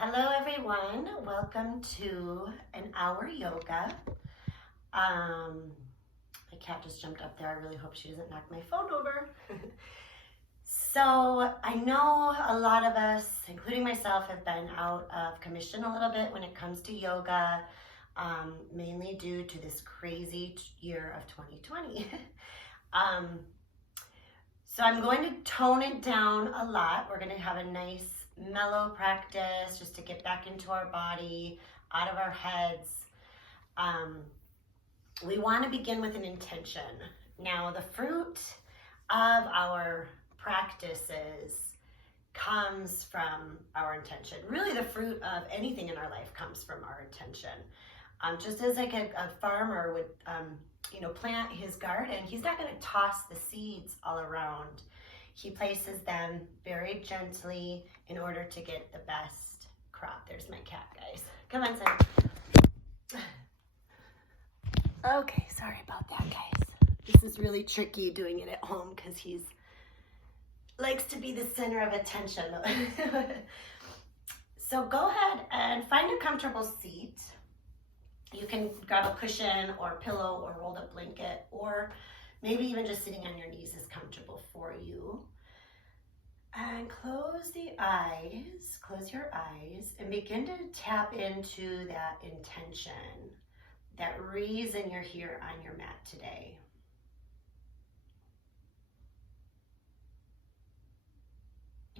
Hello everyone, welcome to an hour yoga. My cat just jumped up there. I really hope she doesn't knock my phone over. So I know a lot of us, including myself, have been out of commission a little bit when it comes to yoga, mainly due to this crazy year of 2020. So I'm going to tone it down a lot. We're going to have a nice mellow practice just to get back into our body, out of our heads. We want to begin with an intention. Now, the fruit of our practices comes from our intention. Really, the fruit of anything in our life comes from our intention. Just as like a farmer would plant his garden, he's not going to toss the seeds all around. He places them very gently in order to get the best crop. There's my cat, guys. Come on, son. Okay, sorry about that, guys. This is really tricky doing it at home because he likes to be the center of attention. So go ahead and find a comfortable seat. You can grab a cushion or pillow or rolled up blanket, or maybe even just sitting on your knees is comfortable for you. And close your eyes, and begin to tap into that intention, that reason you're here on your mat today.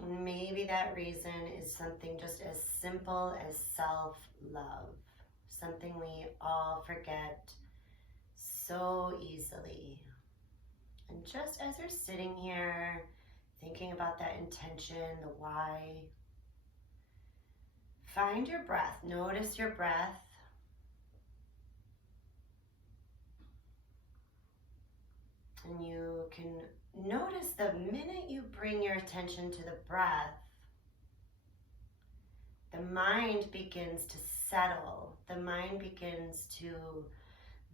Maybe that reason is something just as simple as self-love. Something we all forget so easily. And just as you're sitting here, thinking about that intention, the why, find your breath. Notice your breath. And you can notice the minute you bring your attention to the breath, the mind begins to settle. The mind begins to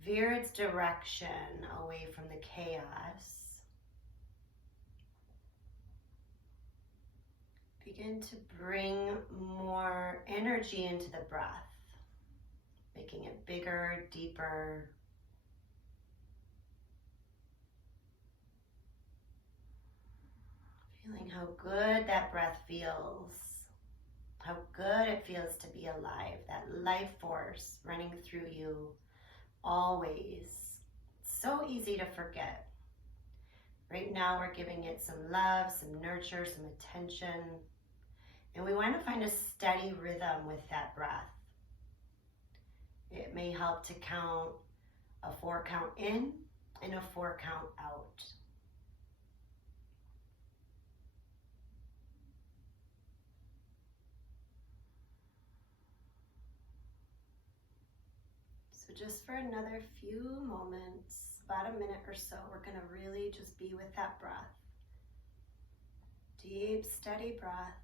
veer its direction away from the chaos. Begin to bring more energy into the breath, making it bigger, deeper. Feeling how good that breath feels. How good it feels to be alive, that life force running through you always. So easy to forget. Right now we're giving it some love, some nurture, some attention. And we want to find a steady rhythm with that breath. It may help to count a 4 count in and a 4 count out. So just for another few moments, about a minute or so, we're going to really just be with that breath. Deep, steady breath.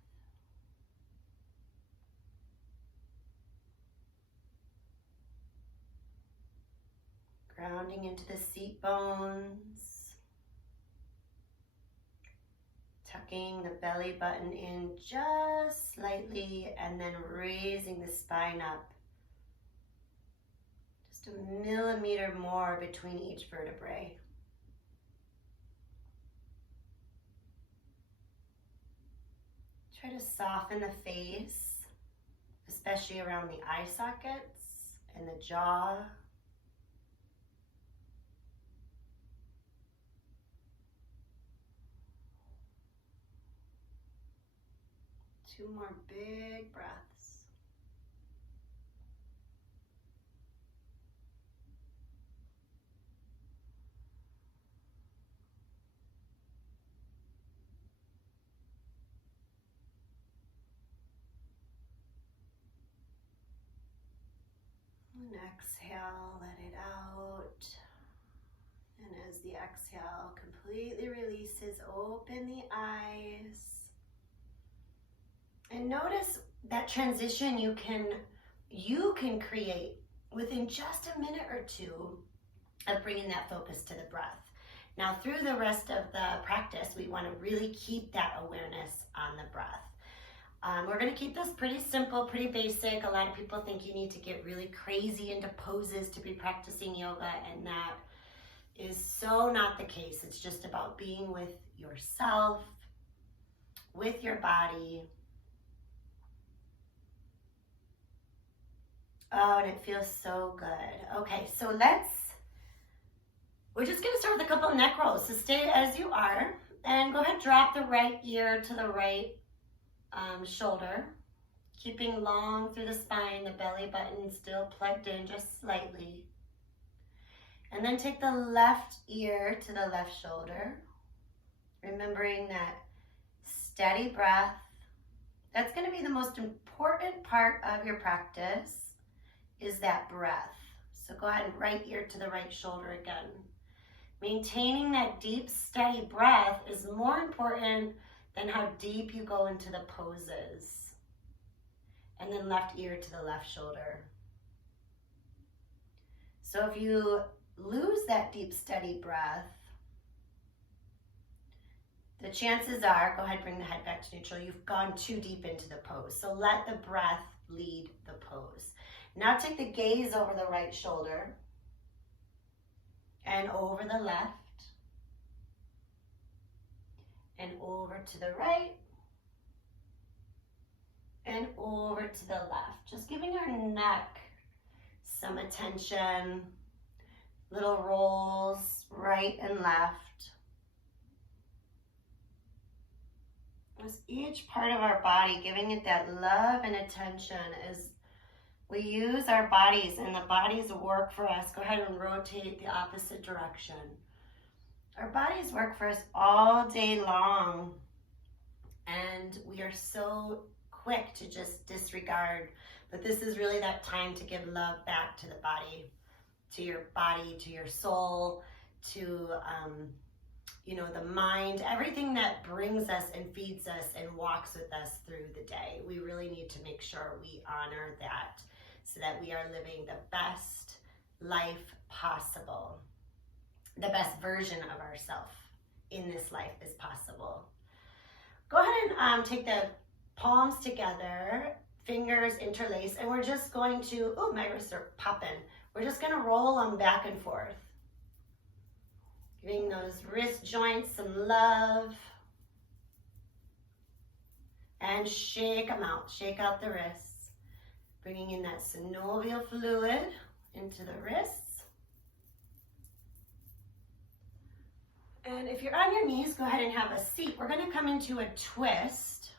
Grounding into the seat bones. Tucking the belly button in just slightly and then raising the spine up. Just a millimeter more between each vertebrae. Try to soften the face, especially around the eye sockets and the jaw. Two more big breaths. And exhale, let it out. And as the exhale completely releases, open the eyes. And notice that transition you can create within just a minute or two of bringing that focus to the breath. Now, through the rest of the practice, we want to really keep that awareness on the breath. We're going to keep this pretty simple, pretty basic. A lot of people think you need to get really crazy into poses to be practicing yoga, and that is so not the case. It's just about being with yourself, with your body. Oh, and it feels so good. Okay, so we're just going to start with a couple of neck rolls. So stay as you are, and go ahead, drop the right ear to the right shoulder, keeping long through the spine, the belly button still plugged in just slightly. And then take the left ear to the left shoulder, remembering that steady breath. That's going to be the most important part of your practice, is that breath. So go ahead and right ear to the right shoulder again. Maintaining that deep, steady breath is more important than how deep you go into the poses. And then left ear to the left shoulder. So if you lose that deep, steady breath, the chances are, go ahead, bring the head back to neutral, you've gone too deep into the pose. So let the breath lead the pose. Now take the gaze over the right shoulder and over the left and over to the right and over to the left. Just giving our neck some attention, little rolls right and left. As each part of our body, giving it that love and attention as we use our bodies and the bodies work for us. Go ahead and rotate the opposite direction. Our bodies work for us all day long, and we are so quick to just disregard. But this is really that time to give love back to the body, to your soul, to the mind, everything that brings us and feeds us and walks with us through the day. We really need to make sure we honor that, so that we are living the best life possible. The best version of ourselves in this life is possible. Go ahead and take the palms together, fingers interlaced, and we're just going to, oh, my wrists are popping. We're just going to roll them back and forth. Giving those wrist joints some love. And shake them out. Shake out the wrists. Bringing in that synovial fluid into the wrists. And if you're on your knees, go ahead and have a seat. We're going to come into a twist.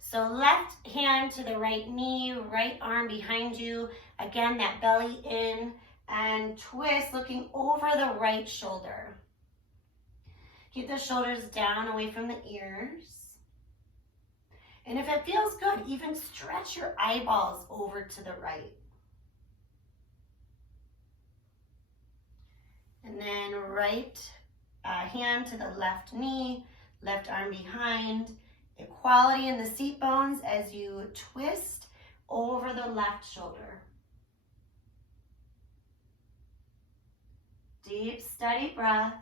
So left hand to the right knee, right arm behind you. Again, that belly in, and twist looking over the right shoulder. Keep the shoulders down away from the ears. And if it feels good, even stretch your eyeballs over to the right. And then right hand to the left knee, left arm behind. Equality in the seat bones as you twist over the left shoulder. Deep, steady breath.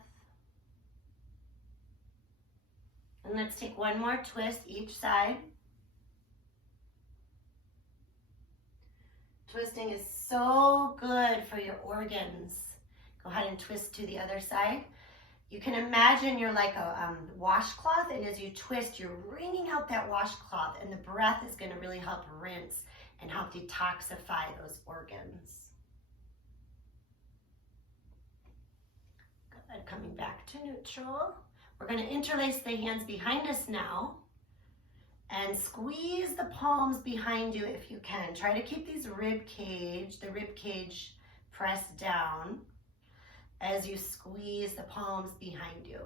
And let's take one more twist each side. Twisting is so good for your organs. Go ahead and twist to the other side. You can imagine you're like a washcloth, and as you twist, you're wringing out that washcloth, and the breath is going to really help rinse and help detoxify those organs. Good. Coming back to neutral. We're going to interlace the hands behind us now and squeeze the palms behind you if you can. Try to keep the rib cage pressed down as you squeeze the palms behind you.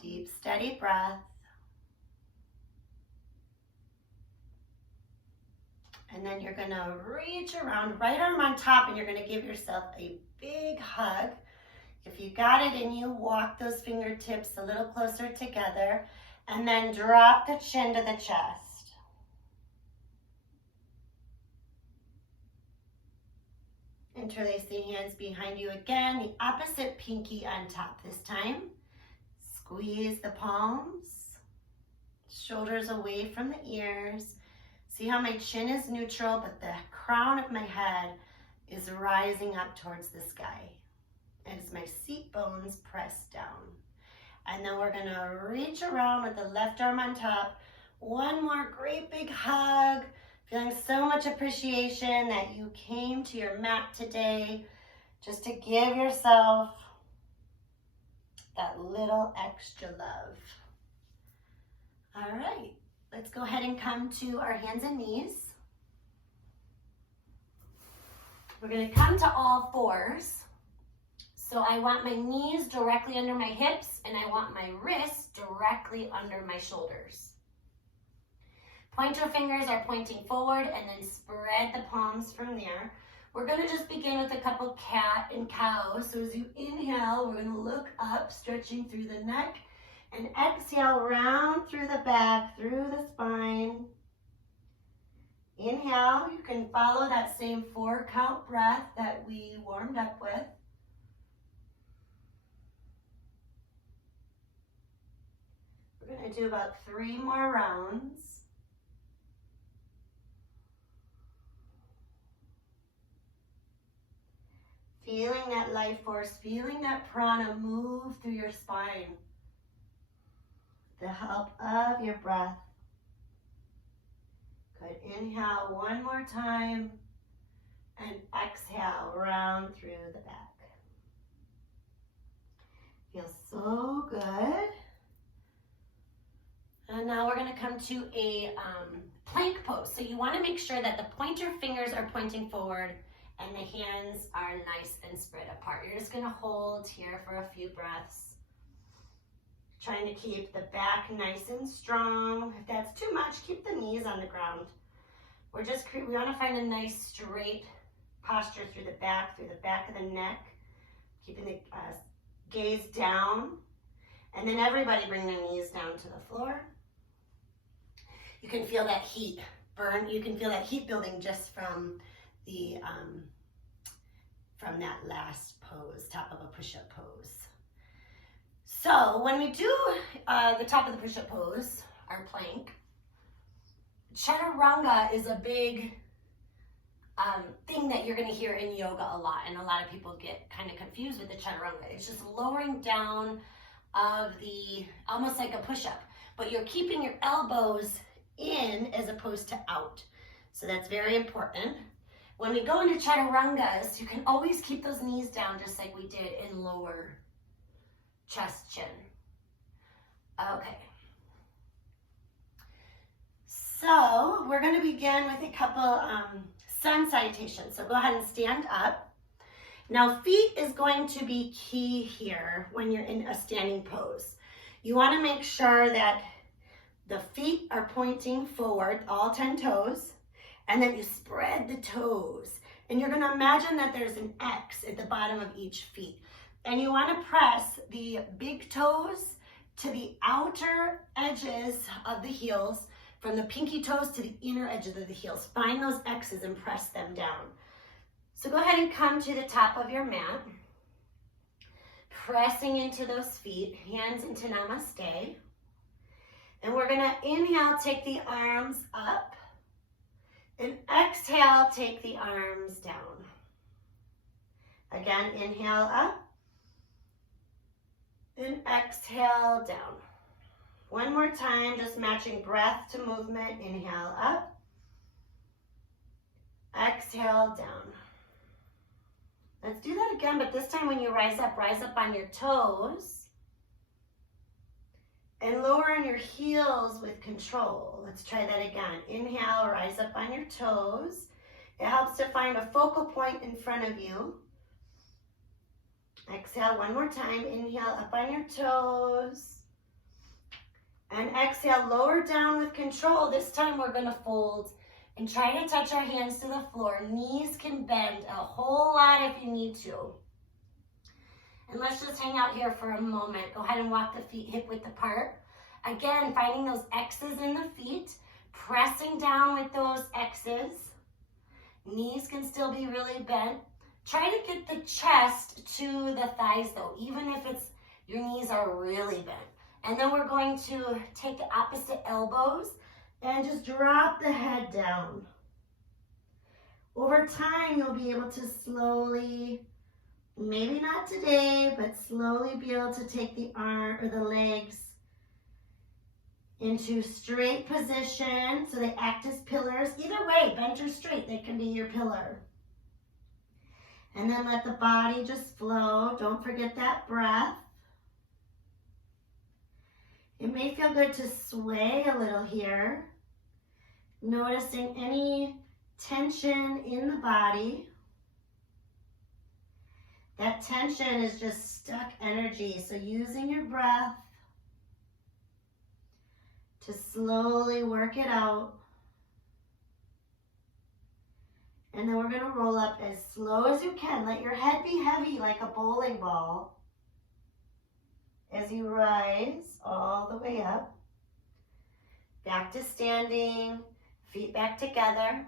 Deep, steady breath. And then you're gonna reach around, right arm on top, and you're gonna give yourself a big hug. If you got it in you, walk those fingertips a little closer together, and then drop the chin to the chest. Interlace the hands behind you again, the opposite pinky on top this time. Squeeze the palms, shoulders away from the ears. See how my chin is neutral, but the crown of my head is rising up towards the sky. As my seat bones press down. And then we're gonna reach around with the left arm on top. One more great big hug. Feeling so much appreciation that you came to your mat today just to give yourself that little extra love. All right, let's go ahead and come to our hands and knees. We're gonna come to all fours. So I want my knees directly under my hips and I want my wrists directly under my shoulders. Pointer fingers are pointing forward and then spread the palms from there. We're gonna just begin with a couple cat and cow. So as you inhale, we're gonna look up, stretching through the neck, and exhale, round through the back, through the spine. Inhale, you can follow that same 4-count breath that we warmed up with. We're gonna do about 3 more rounds. Feeling that life force, feeling that prana move through your spine. The help of your breath. Good. Inhale 1 more time and exhale round through the back. Feels so good. And now we're going to come to a plank pose. So you want to make sure that the pointer fingers are pointing forward and the hands are nice and spread apart. You're just gonna hold here for a few breaths. Trying to keep the back nice and strong. If that's too much, keep the knees on the ground. We wanna find a nice straight posture through the back of the neck. Keeping the gaze down. And then everybody bring their knees down to the floor. You can feel that heat burn. You can feel that heat building just from the from that last pose, top of a push-up pose. So when we do the top of the push-up pose, our plank, chaturanga is a big thing that you're going to hear in yoga a lot, and a lot of people get kind of confused with the chaturanga. It's just lowering down of the, almost like a push-up, but you're keeping your elbows in as opposed to out. So that's very important. When we go into chaturangas, you can always keep those knees down just like we did in lower chest chin. Okay. So we're going to begin with a couple sun salutations. So go ahead and stand up. Now feet is going to be key here when you're in a standing pose. You want to make sure that the feet are pointing forward, all 10 toes. And then you spread the toes. And you're gonna imagine that there's an X at the bottom of each feet. And you wanna press the big toes to the outer edges of the heels, from the pinky toes to the inner edges of the heels. Find those X's and press them down. So go ahead and come to the top of your mat. Pressing into those feet, hands into namaste. And we're gonna inhale, take the arms up. And exhale, take the arms down. Again, inhale up. And exhale down. One more time, just matching breath to movement. Inhale up. Exhale down. Let's do that again, but this time when you rise up on your toes. And lower on your heels with control. Let's try that again. Inhale, rise up on your toes. It helps to find a focal point in front of you. Exhale one more time. Inhale, up on your toes. And exhale, lower down with control. This time we're gonna fold and try to touch our hands to the floor. Knees can bend a whole lot if you need to. And let's just hang out here for a moment. Go ahead and walk the feet hip width apart. Again, finding those X's in the feet, pressing down with those X's. Knees can still be really bent. Try to get the chest to the thighs though, even if your knees are really bent. And then we're going to take the opposite elbows and just drop the head down. Over time, you'll be able to slowly, maybe not today, but slowly be able to take the arm or the legs into straight position so they act as pillars. Either way, bent or straight, they can be your pillar. And then let the body just flow. Don't forget that breath. It may feel good to sway a little here, noticing any tension in the body. That tension is just stuck energy, so using your breath to slowly work it out. And then we're going to roll up as slow as you can. Let your head be heavy like a bowling ball as you rise all the way up. Back to standing, feet back together.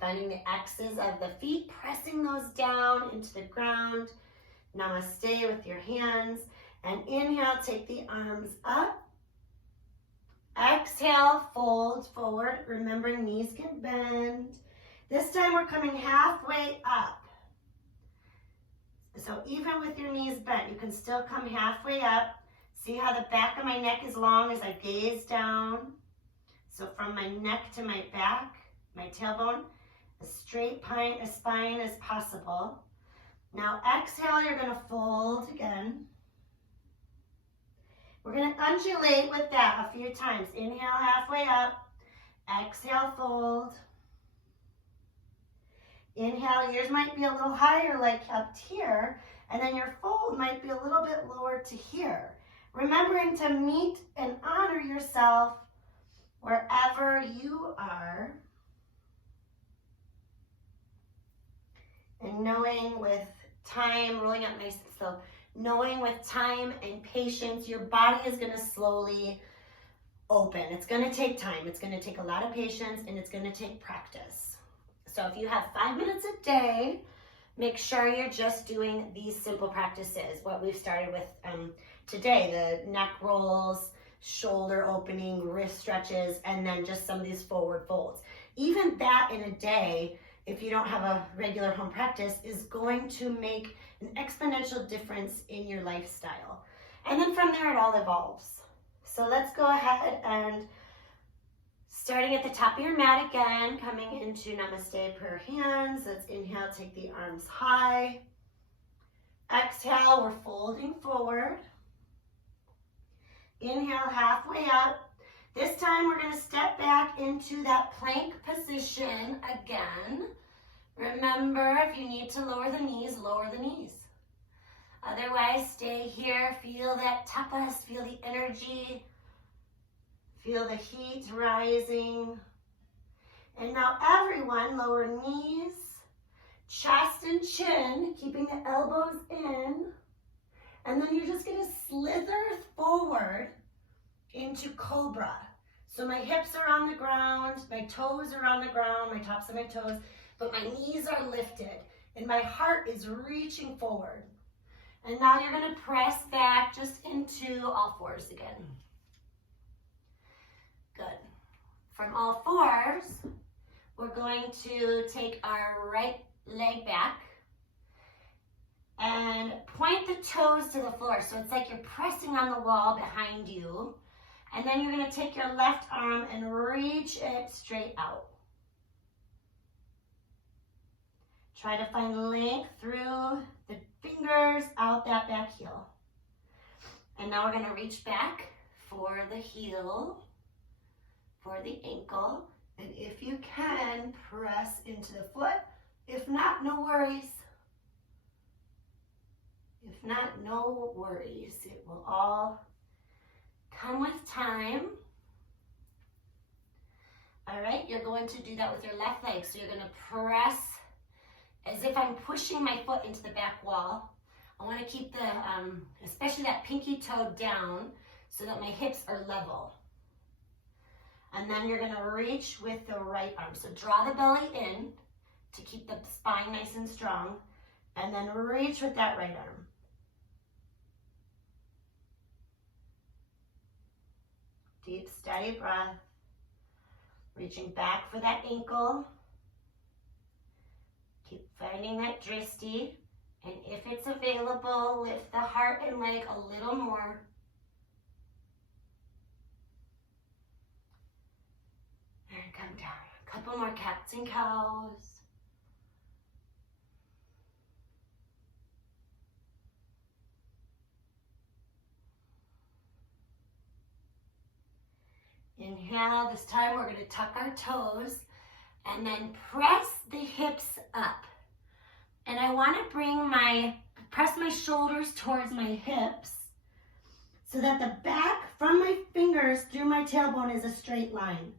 Finding the X's of the feet, pressing those down into the ground. Namaste with your hands. And inhale, take the arms up. Exhale, fold forward. Remembering knees can bend. This time we're coming halfway up. So even with your knees bent, you can still come halfway up. See how the back of my neck is long as I gaze down. So from my neck to my back, my tailbone, as straight a spine as possible. Now exhale, you're going to fold again. We're going to undulate with that a few times. Inhale, halfway up. Exhale, fold. Inhale, yours might be a little higher, like up here, and then your fold might be a little bit lower to here. Remembering to meet and honor yourself wherever you are. And knowing with time, rolling up nice and slow, knowing with time and patience, your body is going to slowly open. It's going to take time. It's going to take a lot of patience, and it's going to take practice. So if you have 5 minutes a day, make sure you're just doing these simple practices, what we've started with today, the neck rolls, shoulder opening, wrist stretches, and then just some of these forward folds. Even that in a day, if you don't have a regular home practice, is going to make an exponential difference in your lifestyle. And then from there, it all evolves. So let's go ahead and starting at the top of your mat again, coming into Namaste prayer hands. Let's inhale, take the arms high. Exhale, we're folding forward. Inhale, halfway up. This time we're going to step back into that plank position again. Remember, if you need to lower the knees, lower the knees. Otherwise, stay here. Feel that tapas, feel the energy. Feel the heat rising. And now everyone, lower knees, chest and chin, keeping the elbows in. And then you're just going to slither forward into cobra. So my hips are on the ground, my toes are on the ground, my tops of my toes, but my knees are lifted and my heart is reaching forward. And now you're going to press back just into all fours again. Good. From all fours, we're going to take our right leg back and point the toes to the floor. So it's like you're pressing on the wall behind you. And then you're going to take your left arm and reach it straight out. Try to find length through the fingers, out that back heel. And now we're going to reach back for the heel, for the ankle. And if you can, press into the foot. If not, no worries. If not, no worries. It will all come with time. All right, you're going to do that with your left leg. So you're going to press as if I'm pushing my foot into the back wall. I want to keep the, especially that pinky toe down so that my hips are level. And then you're going to reach with the right arm. So draw the belly in to keep the spine nice and strong. And then reach with that right arm. Deep, steady breath. Reaching back for that ankle. Keep finding that drishti. And if it's available, lift the heart and leg a little more. And come down. A couple more cats and cows. Inhale. This time we're going to tuck our toes and then press the hips up. And I want to press my shoulders towards my hips so that the back from my fingers through my tailbone is a straight line.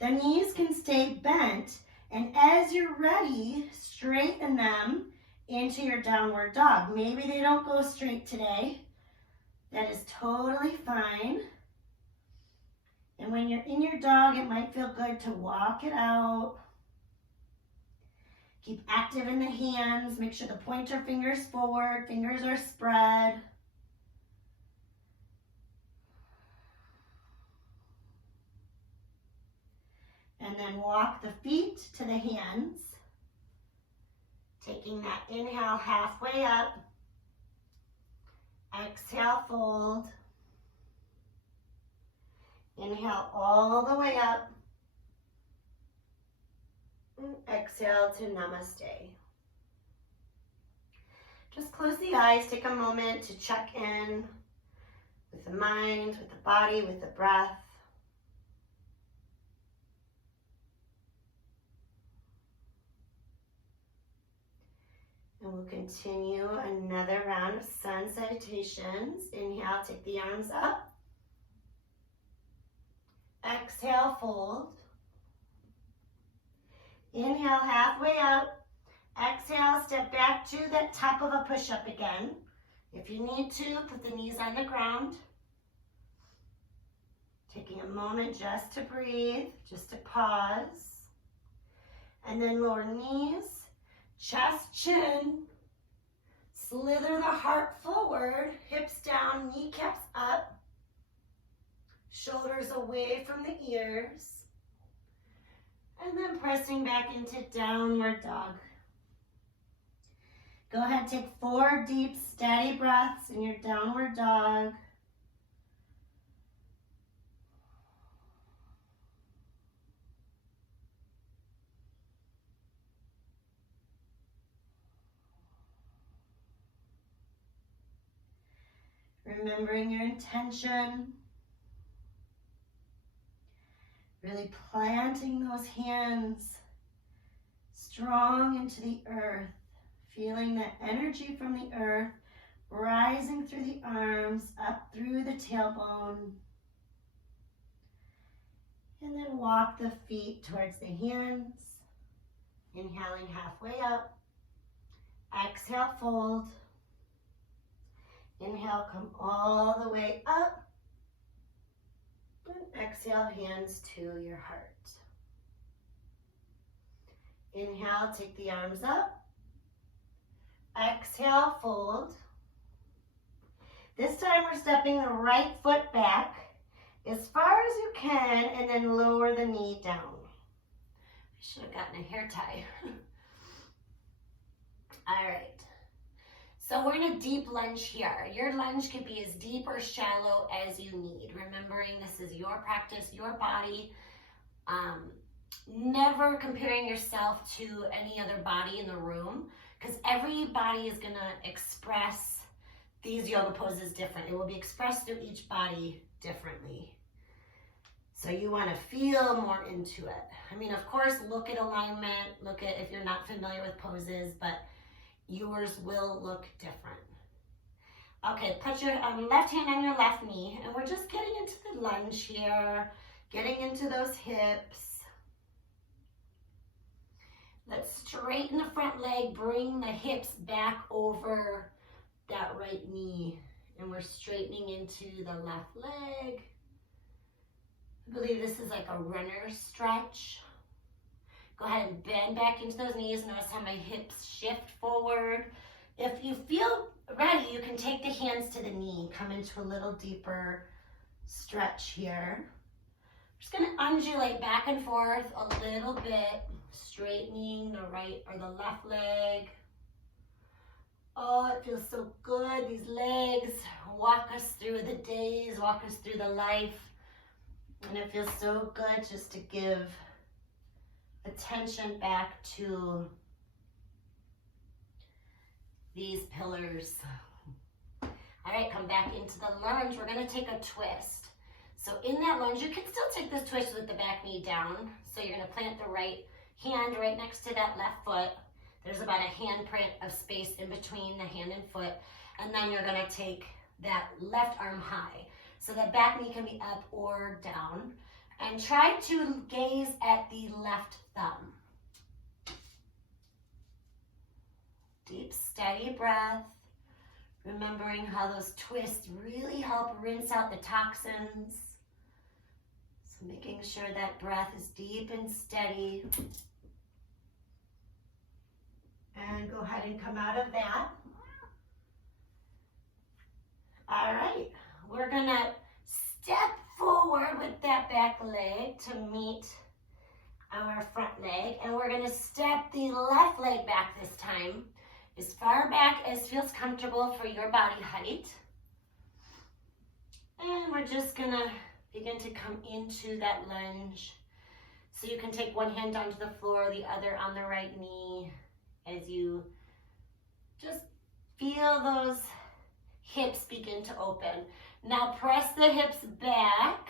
The knees can stay bent, and as you're ready, straighten them into your downward dog. Maybe they don't go straight today. That is totally fine. And when you're in your dog, it might feel good to walk it out. Keep active in the hands. Make sure the pointer finger's forward, fingers are spread. And then walk the feet to the hands. Taking that inhale halfway up. Exhale, fold. Inhale all the way up. And exhale to namaste. Just close the eyes, take a moment to check in with the mind, with the body, with the breath. And we'll continue another round of sun salutations. Inhale, take the arms up. Exhale, fold. Inhale, halfway up. Exhale, step back to that top of a push-up again. If you need to, put the knees on the ground. Taking a moment just to breathe, just to pause. And then lower knees, chest, chin. Slither the heart forward, hips down, kneecaps up. Shoulders away from the ears. And then pressing back into downward dog. Go ahead, take 4 deep, steady breaths in your downward dog. Remembering your intention. Really planting those hands strong into the earth. Feeling that energy from the earth rising through the arms, up through the tailbone. And then walk the feet towards the hands. Inhaling halfway up. Exhale, fold. Inhale, come all the way up. And exhale, hands to your heart. Inhale, take the arms up. Exhale, fold. This time we're stepping the right foot back as far as you can and then lower the knee down. I should have gotten a hair tie. All right. So we're in a deep lunge here. Your lunge can be as deep or shallow as you need. Remembering this is your practice, your body. Never comparing yourself to any other body in the room, because every body is going to express these yoga poses different. It will be expressed through each body differently. So you want to feel more into it. I mean, of course, look at alignment, look at if you're not familiar with poses, but yours will look different. Okay, put your left hand on your left knee, and we're just getting into the lunge here, getting into those hips. Let's straighten the front leg, bring the hips back over that right knee, and we're straightening into the left leg. I believe this is like a runner's stretch. Go ahead and bend back into those knees. Notice how my hips shift forward. If you feel ready, you can take the hands to the knee, come into a little deeper stretch here. Just gonna undulate back and forth a little bit, straightening the right or the left leg. Oh, it feels so good. These legs walk us through the days, walk us through the life. And it feels so good just to give attention back to these pillars. All right, come back into the lunge. We're gonna take a twist. So in that lunge, you can still take this twist with the back knee down. So you're gonna plant the right hand right next to that left foot. There's about a handprint of space in between the hand and foot. And then you're gonna take that left arm high. So that back knee can be up or down. And try to gaze at the left thumb. Deep, steady breath. Remembering how those twists really help rinse out the toxins. So making sure that breath is deep and steady. And go ahead and come out of that. All right, we're gonna step forward with that back leg to meet our front leg. And we're gonna step the left leg back this time, as far back as feels comfortable for your body height. And we're just gonna begin to come into that lunge. So you can take one hand down to the floor, the other on the right knee, as you just feel those hips begin to open. Now press the hips back.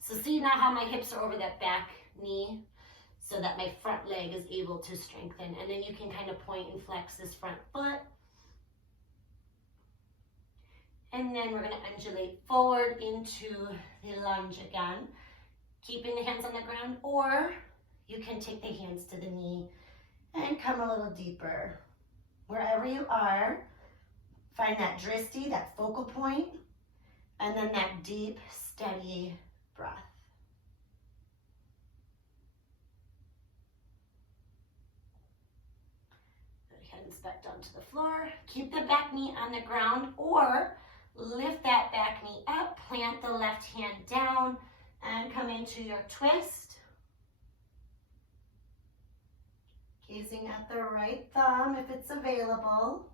So see now how my hips are over that back knee so that my front leg is able to strengthen. And then you can kind of point and flex this front foot. And then we're gonna undulate forward into the lunge again, keeping the hands on the ground, or you can take the hands to the knee and come a little deeper. Wherever you are, find that drishti, that focal point, and then that deep, steady breath. Hands back down to the floor. Keep the back knee on the ground, or lift that back knee up, plant the left hand down, and come into your twist. Gazing at the right thumb if it's available.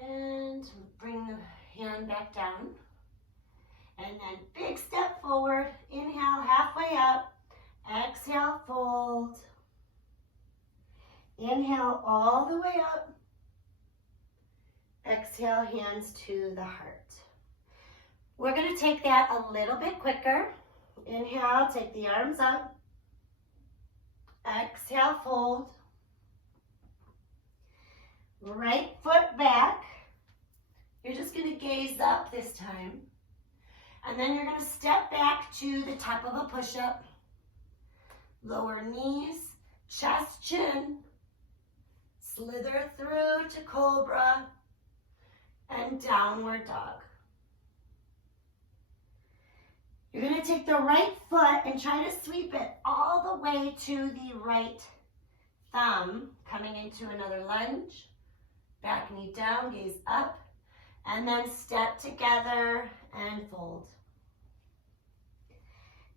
And bring the hand back down. And then big step forward. Inhale, halfway up. Exhale, fold. Inhale all the way up. Exhale, hands to the heart. We're going to take that a little bit quicker. Inhale, take the arms up. Exhale, fold. Right foot back. You're just going to gaze up this time. And then you're going to step back to the top of a push-up. Lower knees, chest, chin. Slither through to cobra and downward dog. You're going to take the right foot and try to sweep it all the way to the right thumb, coming into another lunge. Back knee down, gaze up, and then step together and fold.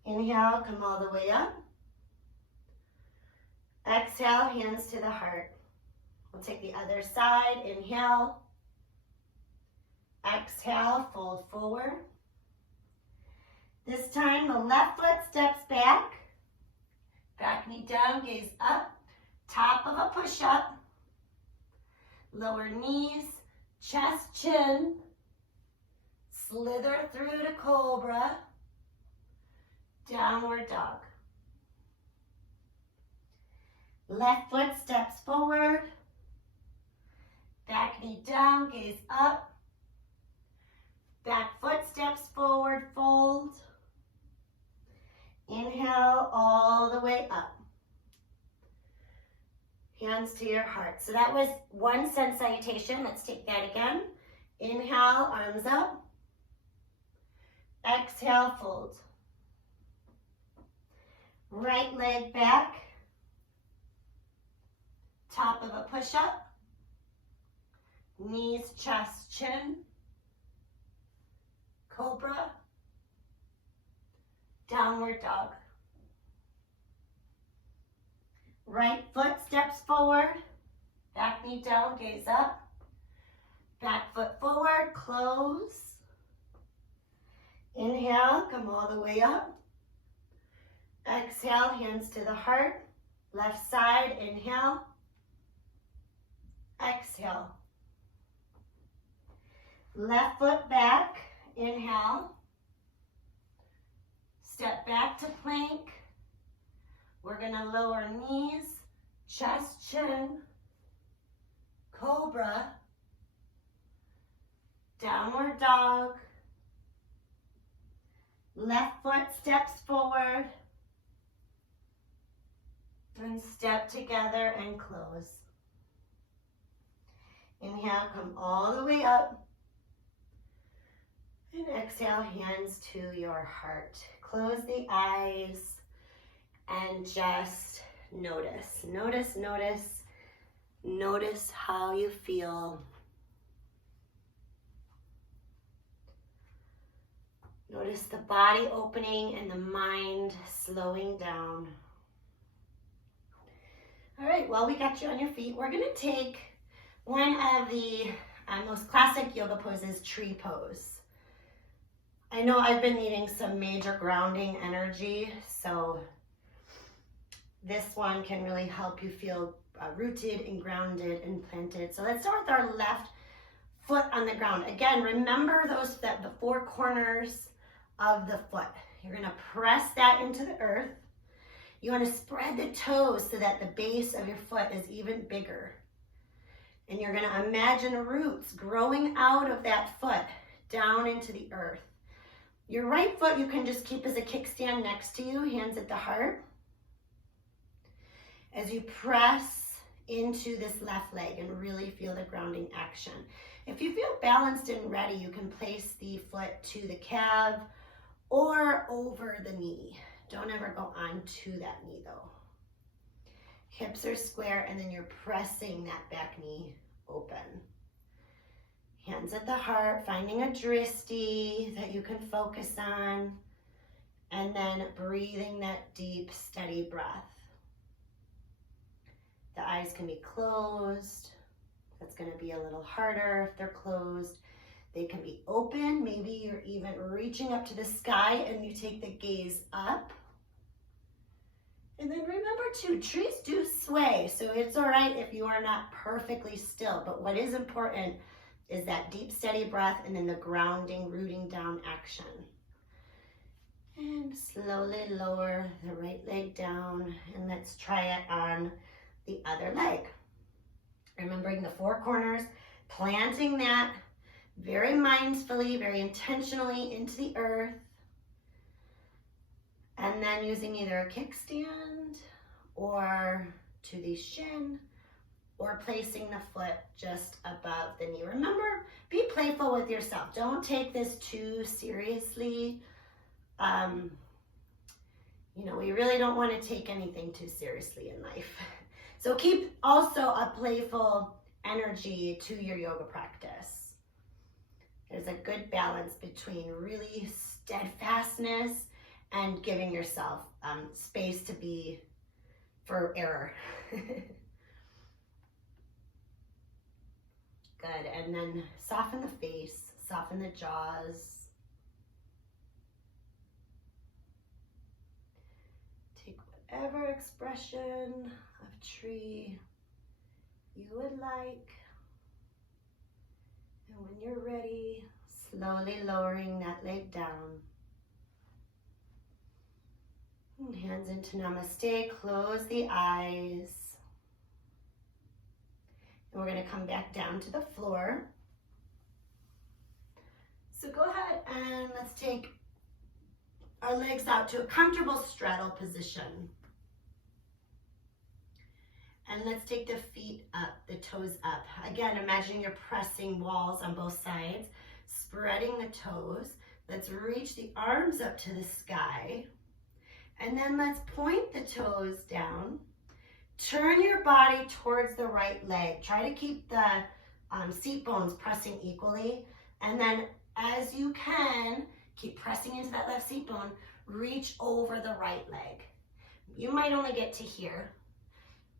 Inhale, come all the way up. Exhale, hands to the heart. We'll take the other side. Inhale. Exhale, fold forward. This time, the left foot steps back. Back knee down, gaze up. Top of a push-up. Lower knees, chest, chin. Slither through to cobra. Downward dog. Left foot steps forward. Back knee down, gaze up. Back foot steps forward, fold. Inhale all the way up. Hands to your heart. So that was one sun salutation. Let's take that again. Inhale, arms up. Exhale, fold. Right leg back. Top of a push-up. Knees, chest, chin. Cobra. Downward dog. Right foot steps forward. Back knee down, gaze up. Back foot forward, close. Inhale, come all the way up. Exhale, hands to the heart. Left side, inhale. Exhale. Left foot back, inhale. Step back to plank. We're gonna lower knees, chest, chin, cobra, downward dog. Left foot steps forward. And step together and close. Inhale, come all the way up. And exhale, hands to your heart. Close the eyes and just notice. Notice, notice, notice how you feel. Notice the body opening and the mind slowing down. All right, well, we got you on your feet. We're gonna take one of the most classic yoga poses, tree pose. I know I've been needing some major grounding energy, so this one can really help you feel rooted and grounded and planted. So let's start with our left foot on the ground. Again, remember the four corners of the foot. You're gonna press that into the earth. You wanna spread the toes so that the base of your foot is even bigger. And you're gonna imagine roots growing out of that foot down into the earth. Your right foot you can just keep as a kickstand next to you, hands at the heart. As you press into this left leg and really feel the grounding action. If you feel balanced and ready, you can place the foot to the calf or over the knee. Don't ever go onto that knee though. Hips are square and then you're pressing that back knee open. Hands at the heart, finding a drishti that you can focus on, and then breathing that deep, steady breath. The eyes can be closed. That's going to be a little harder if they're closed. They can be open. Maybe you're even reaching up to the sky and you take the gaze up. And then remember too, trees do sway, so it's all right if you are not perfectly still, but what is important is that deep, steady breath and then the grounding, rooting down action. And slowly lower the right leg down, and let's try it on the other leg. Remembering the four corners, planting that very mindfully, very intentionally into the earth, and then using either a kickstand or to the shin, or placing the foot just above the knee. Remember, be playful with yourself. Don't take this too seriously. We really don't want to take anything too seriously in life. So keep also a playful energy to your yoga practice. There's a good balance between really steadfastness and giving yourself space to be for error. Good, and then soften the face, soften the jaws. Take whatever expression of tree you would like. And when you're ready, slowly lowering that leg down. And hands into namaste, close the eyes. And we're going to come back down to the floor. So go ahead and let's take our legs out to a comfortable straddle position. And let's take the feet up, the toes up. Again, imagine you're pressing walls on both sides, spreading the toes. Let's reach the arms up to the sky. And then let's point the toes down. Turn your body towards the right leg. Try to keep the seat bones pressing equally. And then as you can, keep pressing into that left seat bone, reach over the right leg. You might only get to here.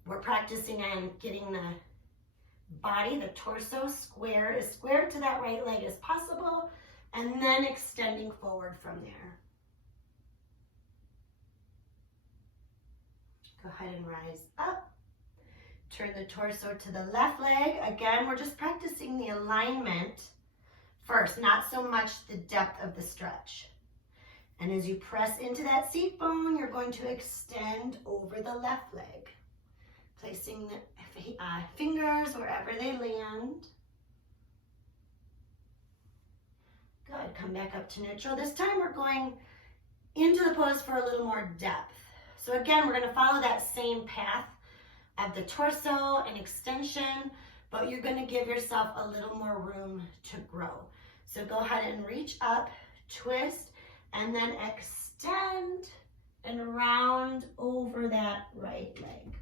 We're practicing on getting the body, the torso square, as square to that right leg as possible, and then extending forward from there. Go ahead and rise up. Turn the torso to the left leg. Again, we're just practicing the alignment first, not so much the depth of the stretch. And as you press into that seat bone, you're going to extend over the left leg, placing the fingers wherever they land. Good, come back up to neutral. This time we're going into the pose for a little more depth. So again, we're gonna follow that same path of the torso and extension, but you're gonna give yourself a little more room to grow. So go ahead and reach up, twist, and then extend and round over that right leg.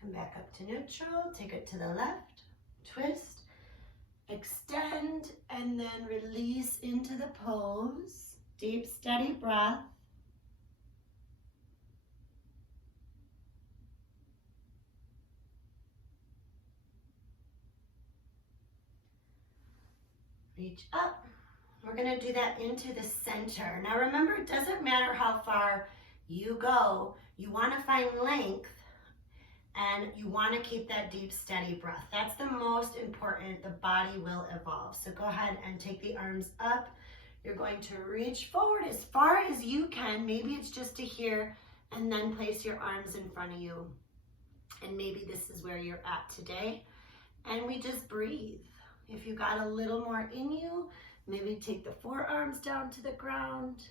Come back up to neutral, take it to the left, twist, extend, and then release into the pose. Deep, steady breath. Reach up. We're going to do that into the center. Now remember, it doesn't matter how far you go. You want to find length, and you want to keep that deep, steady breath. That's the most important. The body will evolve. So go ahead and take the arms up. You're going to reach forward as far as you can. Maybe it's just to here, and then place your arms in front of you. And maybe this is where you're at today. And we just breathe. If you got a little more in you, maybe take the forearms down to the ground.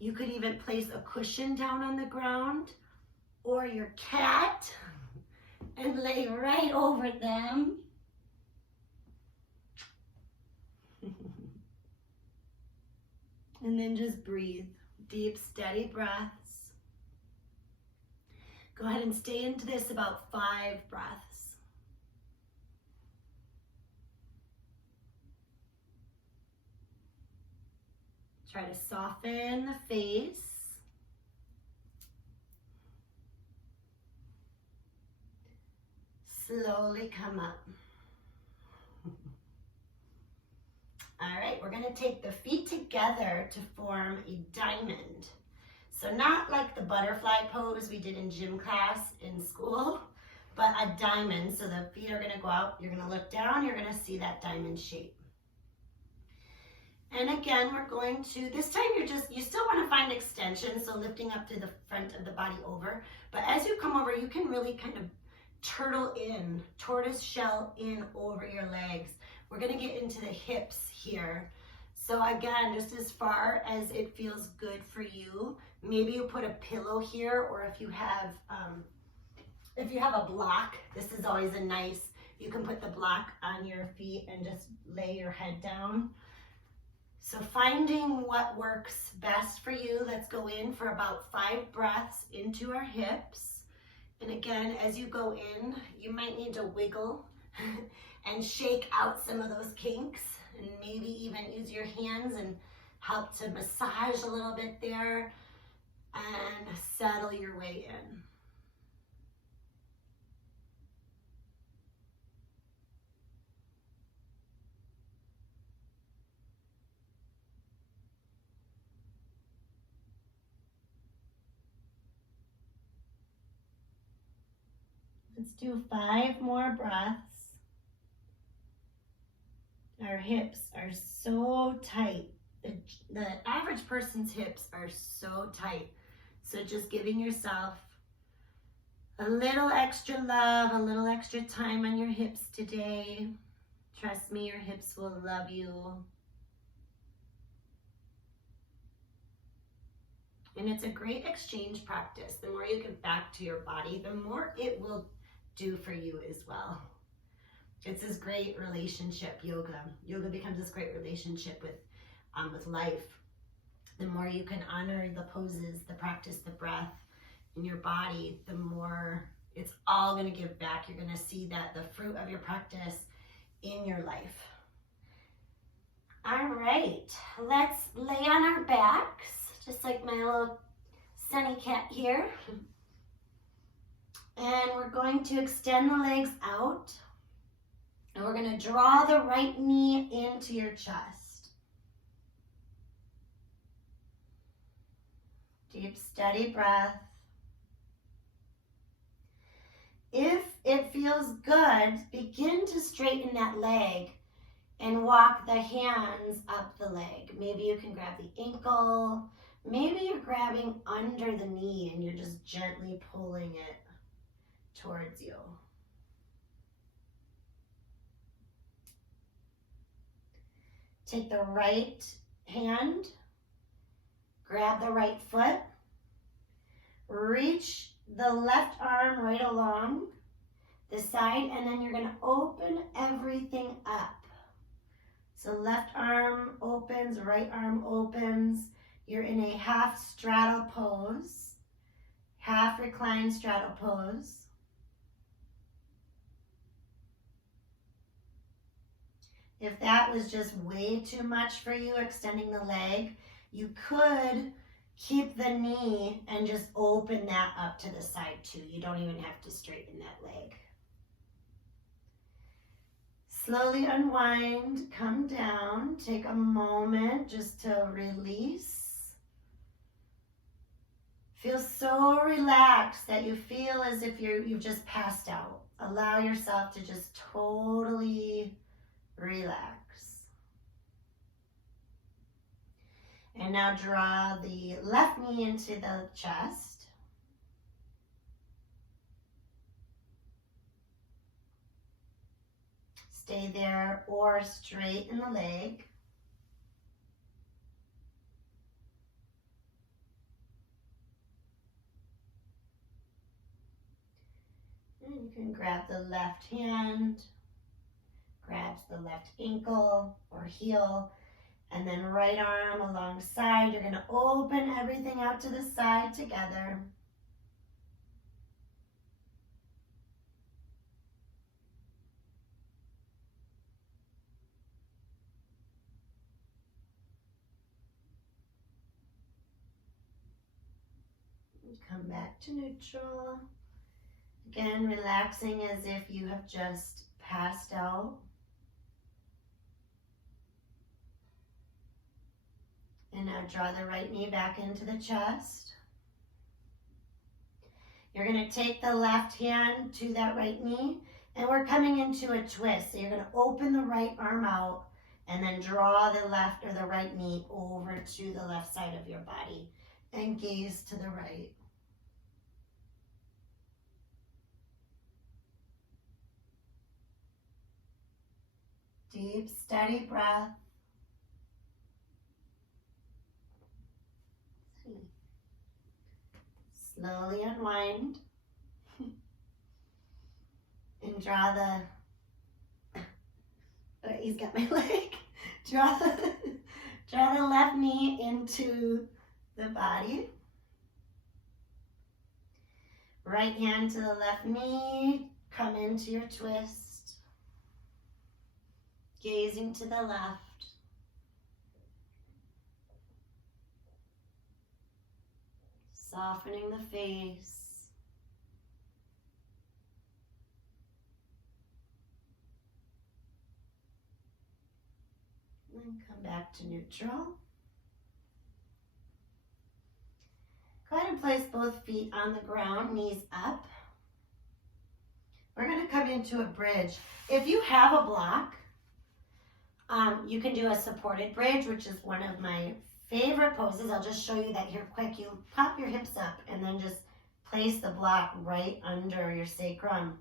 You could even place a cushion down on the ground, or your cat, and lay right over them. And then just breathe. Deep, steady breaths. Go ahead and stay into this about 5 breaths. Try to soften the face. Slowly come up. All right, we're gonna take the feet together to form a diamond. So not like the butterfly pose we did in gym class in school, but a diamond. So the feet are gonna go out, you're gonna look down, you're gonna see that diamond shape. And again, we're going to, this time you still wanna find extension, so lifting up to the front of the body over. But as you come over, you can really kind of turtle in, tortoise shell in over your legs. We're gonna get into the hips here. So again, just as far as it feels good for you. Maybe you put a pillow here, or if you have a block, this is always a nice, you can put the block on your feet and just lay your head down. So finding what works best for you. Let's go in for about 5 breaths into our hips. And again, as you go in, you might need to wiggle and shake out some of those kinks, and maybe even use your hands and help to massage a little bit there and settle your way in. Let's do 5 more breaths. Our hips are so tight. The average person's hips are so tight. So just giving yourself a little extra love, a little extra time on your hips today. Trust me, your hips will love you. And it's a great exchange practice. The more you give back to your body, the more it will do for you as well. It's this great relationship, yoga. Yoga becomes this great relationship with life. The more you can honor the poses, the practice, the breath in your body, the more it's all going to give back. You're going to see that the fruit of your practice in your life. All right, let's lay on our backs, just like my little sunny cat here. And we're going to extend the legs out. And we're going to draw the right knee into your chest. Deep, steady breath. If it feels good, begin to straighten that leg and walk the hands up the leg. Maybe you can grab the ankle. Maybe you're grabbing under the knee and you're just gently pulling it towards you. Take the right hand, grab the right foot, reach the left arm right along the side, and then you're going to open everything up. So left arm opens, right arm opens. You're in a half straddle pose, half reclined straddle pose. If that was just way too much for you, extending the leg, you could keep the knee and just open that up to the side too. You don't even have to straighten that leg. Slowly unwind, come down, take a moment just to release. Feel so relaxed that you feel as if you've just passed out. Allow yourself to just totally relax. And now draw the left knee into the chest. Stay there or straighten the leg. And you can grab the left hand, grabs the left ankle or heel, and then right arm alongside. You're going to open everything out to the side together. Come back to neutral. Again, relaxing as if you have just passed out. And now draw the right knee back into the chest. You're going to take the left hand to that right knee, and we're coming into a twist. So you're going to open the right arm out and then draw the left or the right knee over to the left side of your body and gaze to the right. Deep, steady breath. Slowly unwind and draw the, he's got my leg. Draw the left knee into the body. Right hand to the left knee, come into your twist. Gazing to the left. Softening the face. And come back to neutral. Go ahead and place both feet on the ground, knees up. We're going to come into a bridge. If you have a block, you can do a supported bridge, which is one of my favorite poses. I'll just show you that here quick. You pop your hips up and then just place the block right under your sacrum.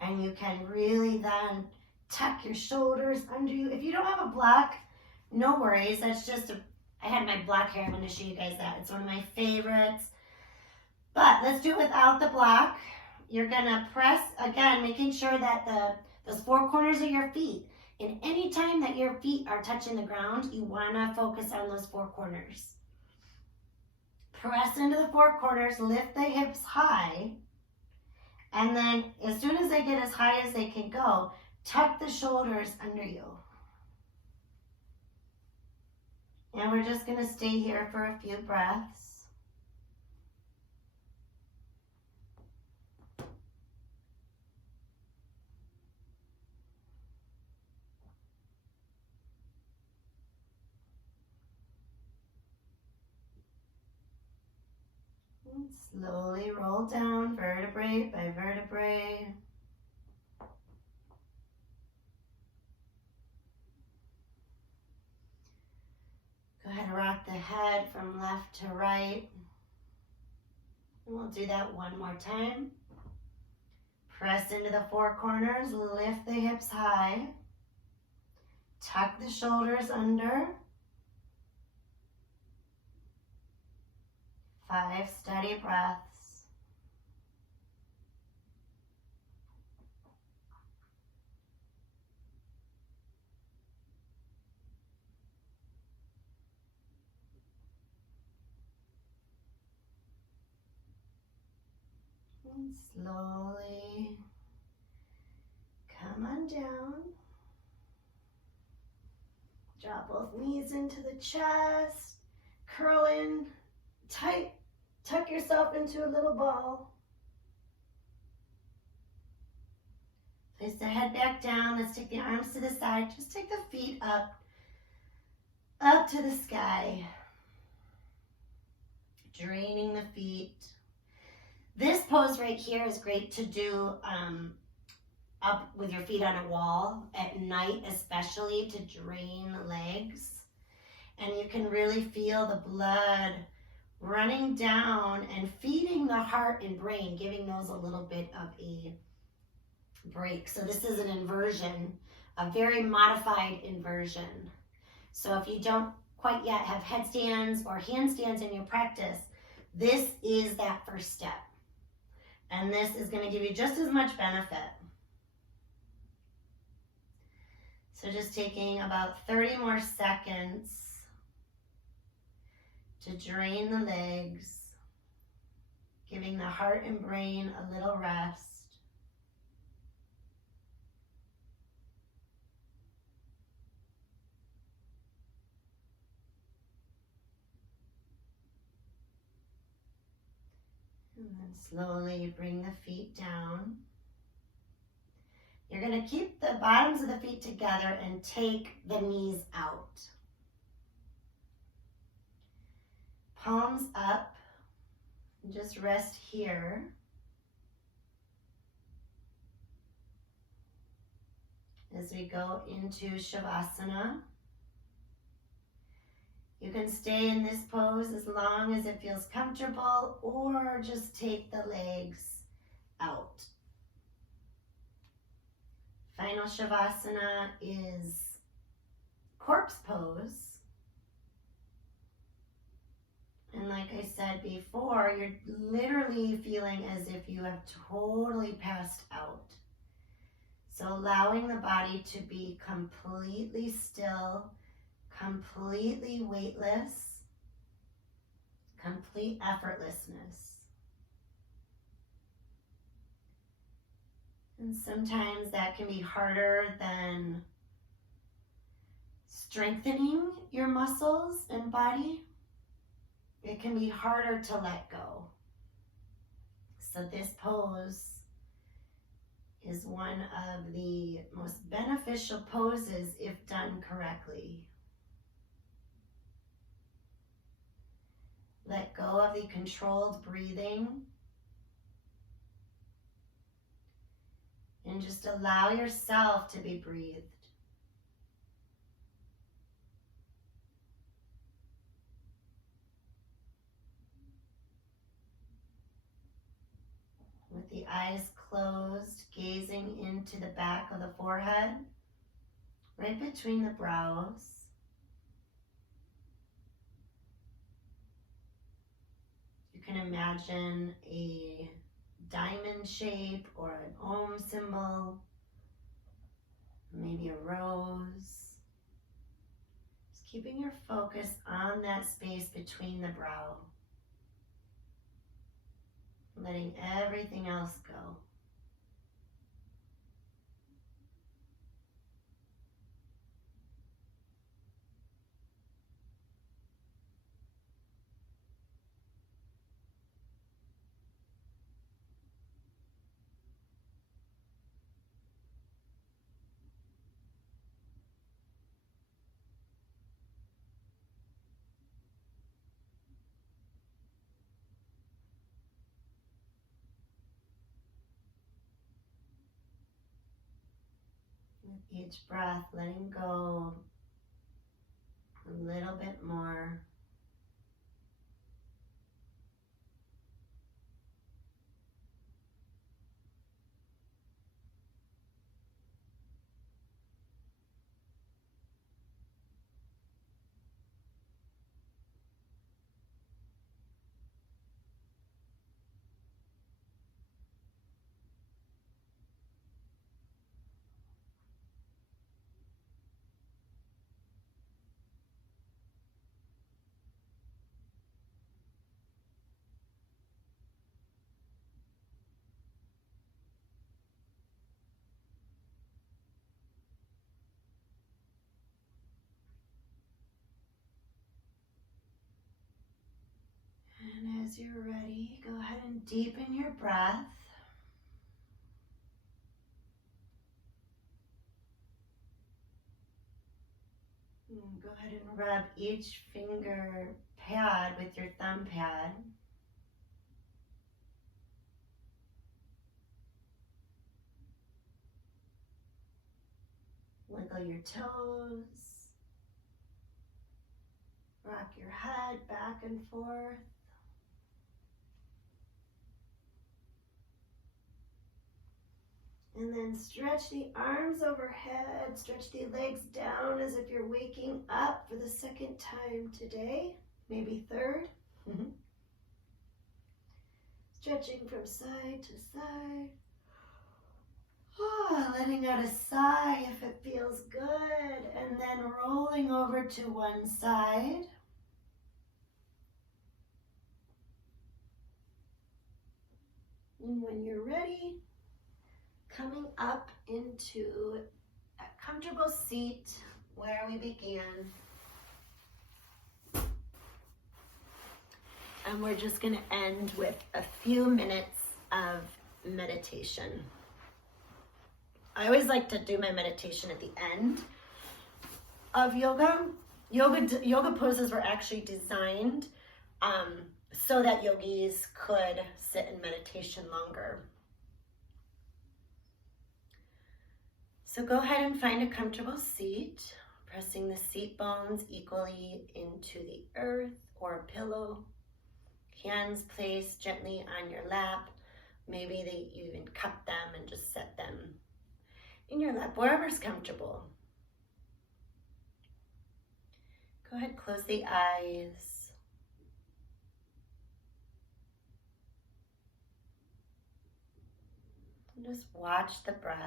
And you can really then tuck your shoulders under you. If you don't have a block, no worries. That's just I had my block here. I'm going to show you guys that. It's one of my favorites. But let's do it without the block. You're going to press, again, making sure that those four corners of your feet And anytime that your feet are touching the ground, you want to focus on those four corners. Press into the four corners, lift the hips high, and then as soon as they get as high as they can go, tuck the shoulders under you. And we're just going to stay here for a few breaths. And slowly roll down vertebrae by vertebrae. Go ahead and rock the head from left to right. And we'll do that one more time. Press into the four corners, lift the hips high. Tuck the shoulders under. 5 steady breaths. And slowly come on down. Drop both knees into the chest. Curl in tight. Tuck yourself into a little ball. Place the head back down. Let's take the arms to the side. Just take the feet up to the sky. Draining the feet. This pose right here is great to do up with your feet on a wall at night, especially to drain the legs. And you can really feel the blood running down and feeding the heart and brain, giving those a little bit of a break. So this is an inversion, a very modified inversion. So if you don't quite yet have headstands or handstands in your practice, this is that first step. And this is going to give you just as much benefit. So just taking about 30 more seconds to drain the legs, giving the heart and brain a little rest. And then slowly bring the feet down. You're going to keep the bottoms of the feet together and take the knees out. Palms up, and just rest here. As we go into Shavasana, you can stay in this pose as long as it feels comfortable, or just take the legs out. Final Shavasana is corpse pose. And like I said before, you're literally feeling as if you have totally passed out. So allowing the body to be completely still, completely weightless, complete effortlessness. And sometimes that can be harder than strengthening your muscles and body. It can be harder to let go. So this pose is one of the most beneficial poses if done correctly. Let go of the controlled breathing. And just allow yourself to be breathed. With the eyes closed, gazing into the back of the forehead, right between the brows. You can imagine a diamond shape or an Om symbol. maybe a rose. Just keeping your focus on that space between the brow. Letting everything else go. With each breath, letting go a little bit more. And as you're ready, go ahead and deepen your breath. And go ahead and rub each finger pad with your thumb pad. Wiggle your toes. Rock your head back and forth. And then stretch the arms overhead, stretch the legs down as if you're waking up for the second time today, maybe third. Stretching from side to side. Letting out a sigh if it feels good, and then rolling over to one side. And when you're ready, coming up into a comfortable seat where we began. And we're just going to end with a few minutes of meditation. I always like to do my meditation at the end of yoga. Yoga poses were actually designed so that yogis could sit in meditation longer. So go ahead and find a comfortable seat, pressing the seat bones equally into the earth or a pillow. Hands placed gently on your lap. Maybe you even cup them and just set them in your lap, wherever's comfortable. Go ahead, close the eyes. And just watch the breath.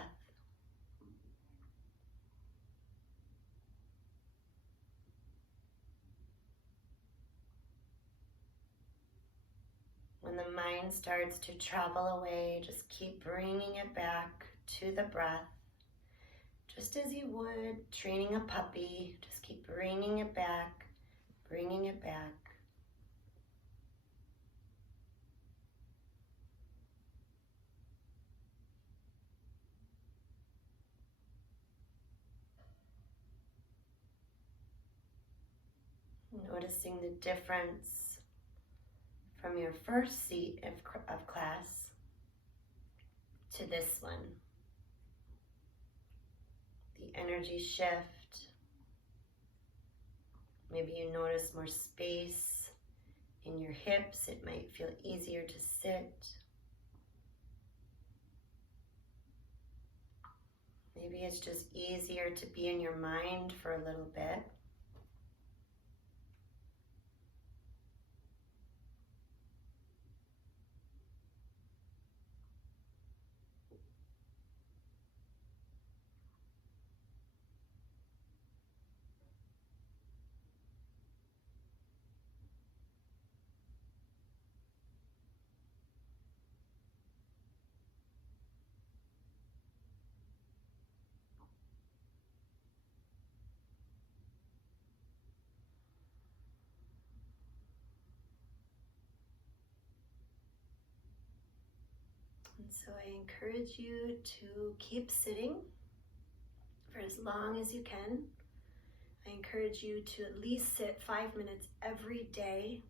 When the mind starts to travel away, just keep bringing it back to the breath. Just as you would training a puppy, just keep bringing it back, bringing it back. Noticing the difference from your first seat of class to this one. The energy shift. Maybe you notice more space in your hips. It might feel easier to sit. Maybe it's just easier to be in your mind for a little bit. And so I encourage you to keep sitting for as long as you can. I encourage you to at least sit 5 minutes every day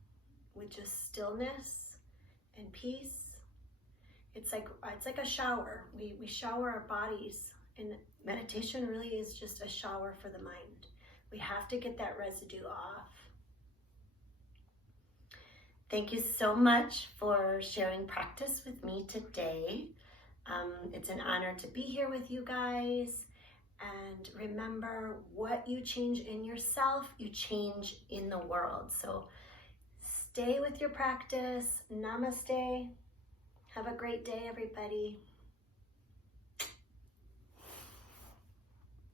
with just stillness and peace. It's like a shower. We shower our bodies, and meditation really is just a shower for the mind. We have to get that residue off. Thank you so much for sharing practice with me today. It's an honor to be here with you guys. And remember, what you change in yourself, you change in the world. So stay with your practice. Namaste. Have a great day, everybody.